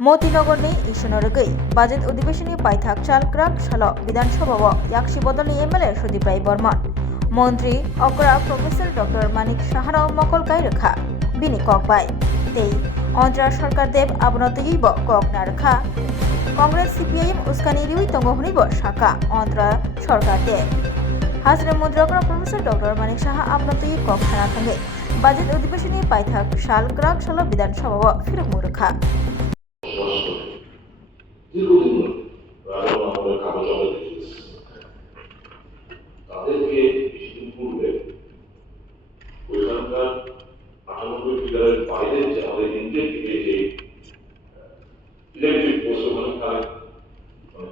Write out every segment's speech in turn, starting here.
मोतीनगरनि ईश्वरगै budget अधिवेशनी पाइथाक चालक्राक सल विधानसभा याक्षी बदलनी MLA Sudeep राय बर्मन मंत्री अकरा प्रोफेसर डॉक्टर मानिक साहाराव मकल गायरखा बिनि कक बाय तेई अंतरा सरकार देव आबनतयैब कक नारखा कांग्रेस सीपीआईएम उस्कानी रिउई तंगहनिब शाखा अंतरा सरकार देव हाजरे मंत्री अकरा प्रोफेसर डॉक्टर मानिक साहा आबनतयै कक थाना थांगे बजेट अधिवेशनी पाइथाक चालक्राक सल विधानसभा फिरक मुरखा দীর্ঘদিন আমাদের কাগজ দেখেছি তাদেরকে কিছুদিন পূর্বে ওইখানকার 98 ফিগারের বাইরে যে আমাদের ইন্ডিয়ান থেকে যে ইলেকট্রিক পোস্ট ওখানকার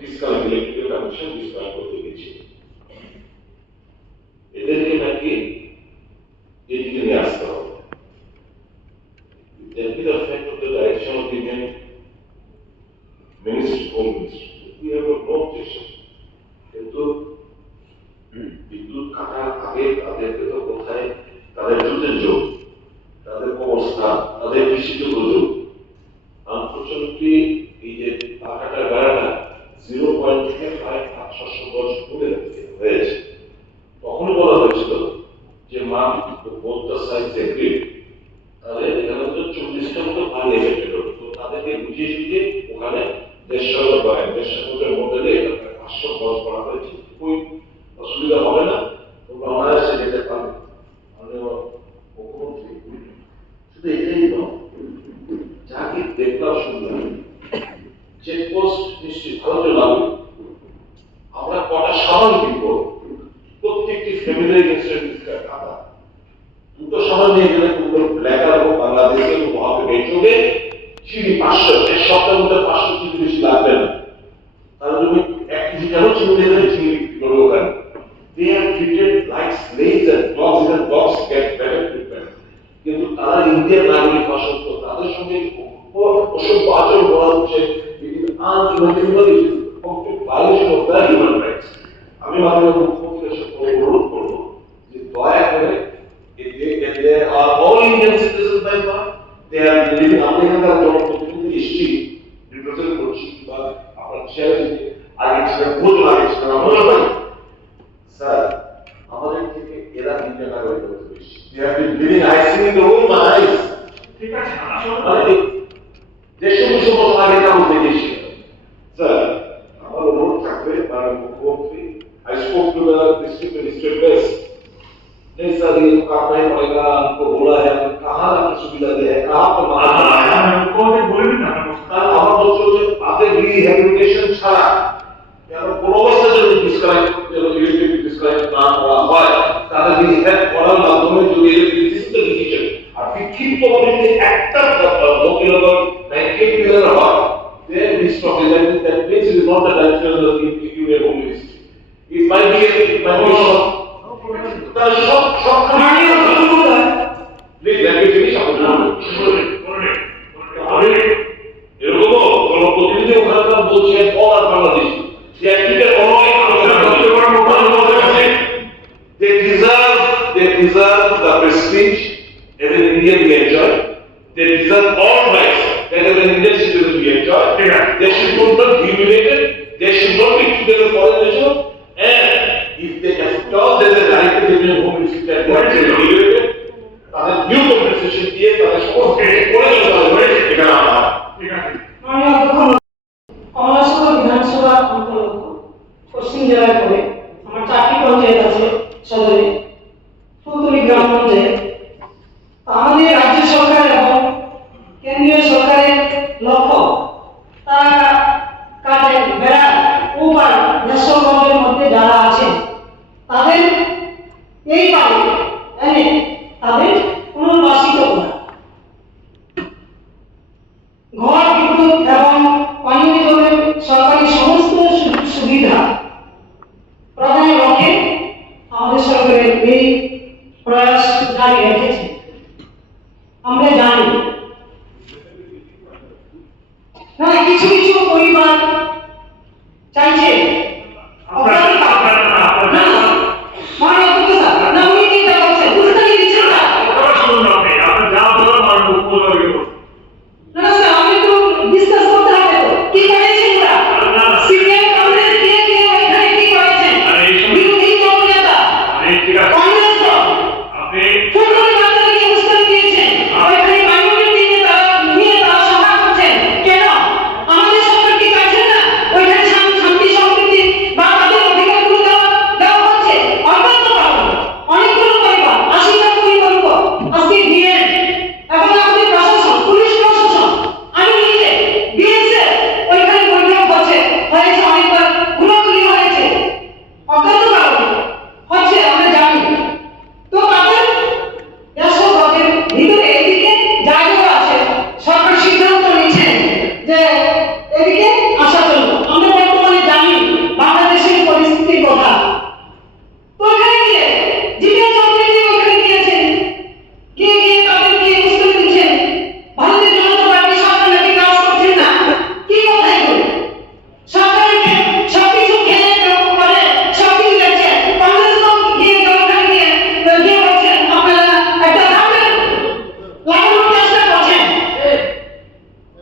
ডিসকাউন্ট ইলেকট্রিকের কানেকশন ডিসকাউন্ট করতে গেছে এদেরকে নাকি এদিকে নিয়ে আসতে হবে That will affect the direction of the Indian Ministry, Home Ministry. We have no objection. কিন্তু বিদ্যুৎ কাটার আগে তাদেরকে তো কোথায় তাদের যুদ্ধের যোগ, তাদের অবস্থা, তাদের কৃষিযোগ্য যোগ। আনফর্চুনেটলি এই যে কাটার বেড়াটা 0.5 গজ দূরে হয়েছে। তখনই বলা হয়েছিল যে মাপ both the sides agreed তাহলে এখানে তো 40টা মতো পানি এফেক্টেড হতো তো তাদেরকে বুঝিয়ে দিয়ে ওখানে 150 মডেলে 500 গজ করা হয়েছে કોઈ অসুবিধা হবে না তোমরা অনায়াসে যেতে পারবে মাননীয় মুখ্যমন্ত্রী শুধু এটাই নয় যাকে দেখলাম শুনলাম চেকপোস্ট নিশ্চিত ভারতীয় লাগবে আমরা কটা সামান কিনবো প্রত্যেকটি ফ্যামিলির ইন্স্যুরেন্স খাতা দুটো সামান নিয়ে গেলে তোমরা লেখা রাখো বাংলাদেশে वहां पे बेचोगे চিনি 500 এক সপ্তাহের মধ্যে 500 চিনি বেশি লাগবে না তাহলে তুমি এক কেজি কেন চিনি দেবে চিনি করবো কেন they are treated like slaves and dogs and dogs get better treatment কিন্তু তারা ইন্ডিয়ান নাগরিক অসত্য তাদের সঙ্গে অসভ্য আচরণ করা হচ্ছে it is unimaginable it is complete violation of their human rights আমি মাননীয় মুখ্যমন্ত্রীর সাথে অনুরোধ করবো যে দয়া করে they are all Indian citizens by birth they are living American জনপ্রতিনিধি হিস্ট্রি রিপ্রেজেন্ট করছি বা আপনার শেয়ার আগে ছিলেন ভুল আগে ছিলেন আমরা ভাই স্যার আমাদের থেকে এরা ইন্ডিয়ান নাগরিক হতে বেশি they have been living I see in the room my eyes ঠিক আছে আসলে দেশের সমস্ত আগে কাজ দেখেছি স্যার আমার অনুরোধ থাকবে মাননীয় মুখ্যমন্ত্রী I spoke to the district minister best नहीं सर ये तो करना ही पड़ेगा हमको बोला है कहाँ आपको सुविधा दे है कहाँ पर उनको भी बोले ना আমার বলছো যে তাদের রিহ্যাবিলিটেশন ছাড়া কেন কোন অবস্থা যদি ডিসকানেক্ট ইলেকট্রিক ডিসকানেক্ট না করা হয় তাদের রিহ্যাব করার মাধ্যমে যদি ইলেকট্রিসিটি ডিসিশন আর বিক্ষিপ্ত যদি একটা দক্ষিণবঙ্গ 19 মিলিয়ন হয় then this problem that means it is not the direction of the EU home ministry it might be তার সব খালি প্লিজ let me finish আমি এরকম কোন প্রতিনিধি ওখানকার বলছেন all Bangladesh they deserve the prestige as an Indian we enjoy they deserve all rights that as an Indian citizen we enjoy they should not be humiliated they should not be treated as foreign nation and if they have told that the right to the home ministry that they are regulated তাদের new compensation দিয়ে তাদের সমস্ত করে চলতে হবে এখানে আমার ঠিক আছে কমলাশঙ্কর বিধানসভা অন্তর্গত পশ্চিম জেলায় পড়ে আমার 4টি পঞ্চায়েত আছে সদরে ফুলতলি গ্রাম পঞ্চায়েত আমাদের রাজ্য সরকার এবং কেন্দ্রীয় সরকারের লক্ষ্য তারা কাজের বেড়া উপার ন্যাশনাল মধ্যে যারা আছেন তাদের এই পারে এনে তাদের পুনর্বাসিত করা ঘর বিদ্যুৎ এবং পানীয় জলের সরকারি সমস্ত সুবিধা প্রদানের লক্ষ্যে আমাদের সরকারের এই প্রয়াস জারি রেখেছে আমরা জানি না কিছু কিছু পরিবার চাইছে আপনার যা বলার মানে মুখ্যমন্ত্রী না স্যার আমি তো ডিসকাস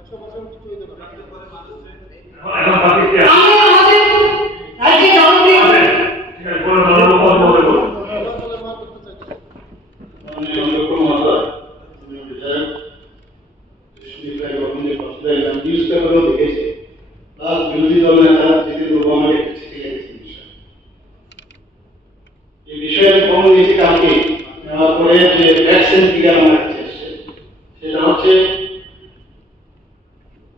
এখন বাকি কি আছে? আমরা আমাদের রাজ্যে জনপ্রিয় ঠিক আছে, বলুন, বলুন, বলুন, বলুন, বলুন। বিরোধী দল নেতা জিতেন্দ্র আমাকে চিঠি লিখেছেন এই বিষয়ে খবর দিয়েছি কালকে নেওয়ার পরে যে ভ্যাকসিন টিকা আমার কাছে এসছে সেটা হচ্ছে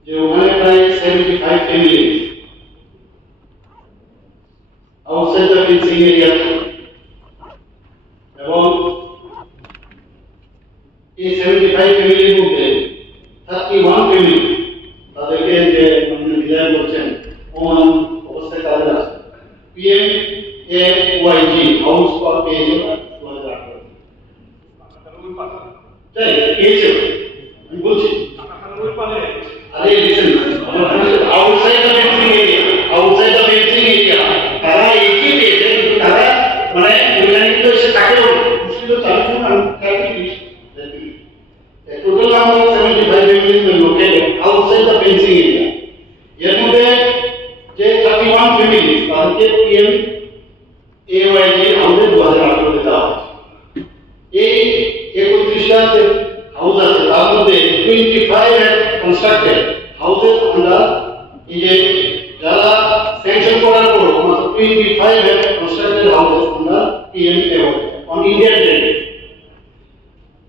যে ওখানে প্রায় 75 family outside the fencing area এবং এই 75 ফ্যামিলির মধ্যে 31 ফ্যামিলি তাদেরকে যে বিদায় করছেন ওমান অবস্থায় তাদের আছে PMAYG হাউস ফর পেয়েছে 2018 তাই পেয়েছে আমি বলছি আরে listen outside the fencing area তারা একই পেয়েছে কিন্তু তারা মানে ওইখানে কিন্তু এসে থাকে মুশকিল চালু আমি কালকে total number of 75 families were located outside the fencing area. এর মধ্যে যে 31 families তাদেরকে PMAYG আমাদের 2018 তে দেওয়া হয়েছে। এই 31টা যে হাউস আছে তার মধ্যে 25 have constructed houses under এই যে যারা স্যাংশন করার পর মাত্র 25 have constructed houses under PMAYG on Indian territory.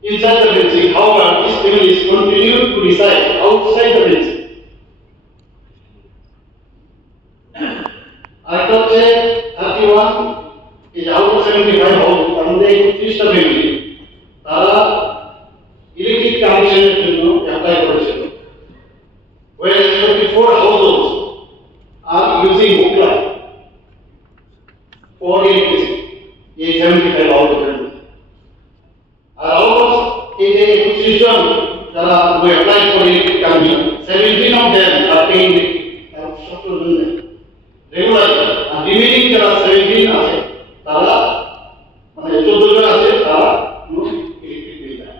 Inside the fencing, however, these families continue to reside outside the fencing. I thought that 31 is out of 75 houses, and they increased the family. তারা electric কানেকশনের জন্য apply করেছিল whereas 24 households are using hook line for electricity. এই 75 houses আর out এই যে 25 জন যারা we apply for electric connection 17 of them are paying regular আর remaining যারা 17 আছে তারা মানে 14 জন আছে তারা নো ইলেকট্রিক বিল দেয়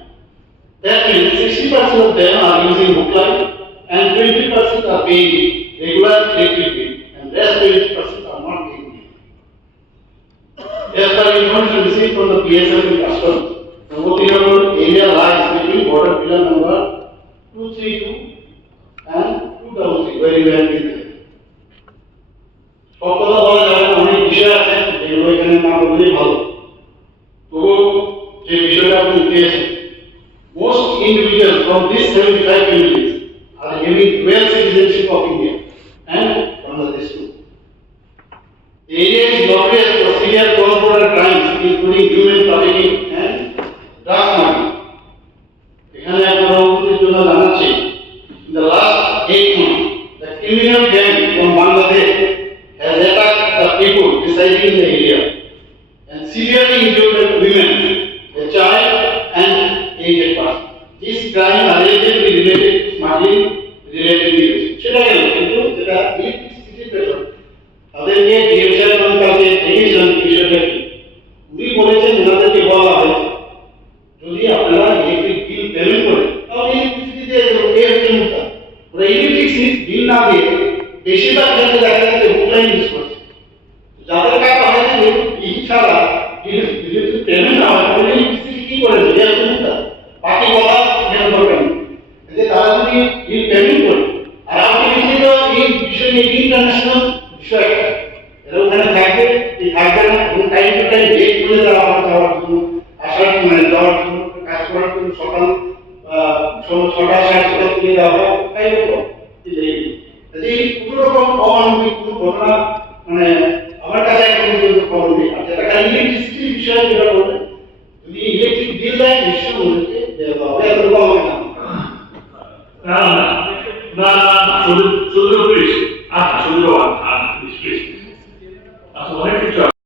that means 60% of them are using hook line and 20% are paying regular electric bill and rest 20% are not paying bill. As per information received from the PSL customers, the Motilal area lies between border pillar number 232 and 233 where you have been there. সব কথা বলা যাবে না, অনেক বিষয় আছে যেগুলো এখানে না বললেই ভালো। তবু যে বিষয়টা আপনি উঠিয়েছেন most individuals from these 75 families are having dual citizenship of India and Bangladesh too. The area is notorious for severe cross-border crimes including human trafficking and drug smuggling. এখানে আপনারা উপস্থিত জন্য জানাচ্ছি in the last 8 months the criminal gang from Bangladesh has attacked the people residing in the area and severely injured the women, a child and aged person. This crime allegedly related to smuggling related issues. সেটা কেন কিন্তু যেটা ইলেকট্রিসিটির পেছনে তাদেরকে DSL কাছে দেখেছিলাম বিষয়টা কি উনি বলেছেন ওনাদেরকে বলা হয়েছে যদি আপনারা ইলেকট্রিক বিল পেমেন্ট করেন তাহলে ইলেকট্রিসিটি দিয়ে দেবো কে হচ্ছে মুক্তা ওরা ইলেকট্রিক বিল না দিয়ে বেশিরভাগ ক্ষেত্রে দেখা যাচ্ছে হুকলাইন ইউজ করছে যাদের টাকা হয়েছে বিল ছাড়া ইলেকট্রিক পেমেন্ট না হয় তাহলে ইলেকট্রিসিটি কি করে দেবে হচ্ছে মুক্তা বাকি কথা জ্ঞান দরকার নেই যে তারা যদি বিল পেমেন্ট করে আর আলটিমেটলি তো এই বিষয় নিয়ে ইন্টারন্যাশনাল বিষয় এরা ওখানে থাকবে এই থাকবে না এবং টাইম টু টাইম ডেট করে দেওয়া হবে যাওয়ার জন্য আসার মানে যাওয়ার জন্য কাজ করার জন্য সকাল 6টা 6:30 থেকে দেওয়া হয় তাই তো এই কোনো রকম অমানবিক কোনো ঘটনা মানে আমার কাছে এখন পর্যন্ত খবর নেই আর যেটা ইলেকট্রিসিটির বিষয়ে যেটা বলবেন যদি ইলেকট্রিক বিল দেয় নিশ্চয়ই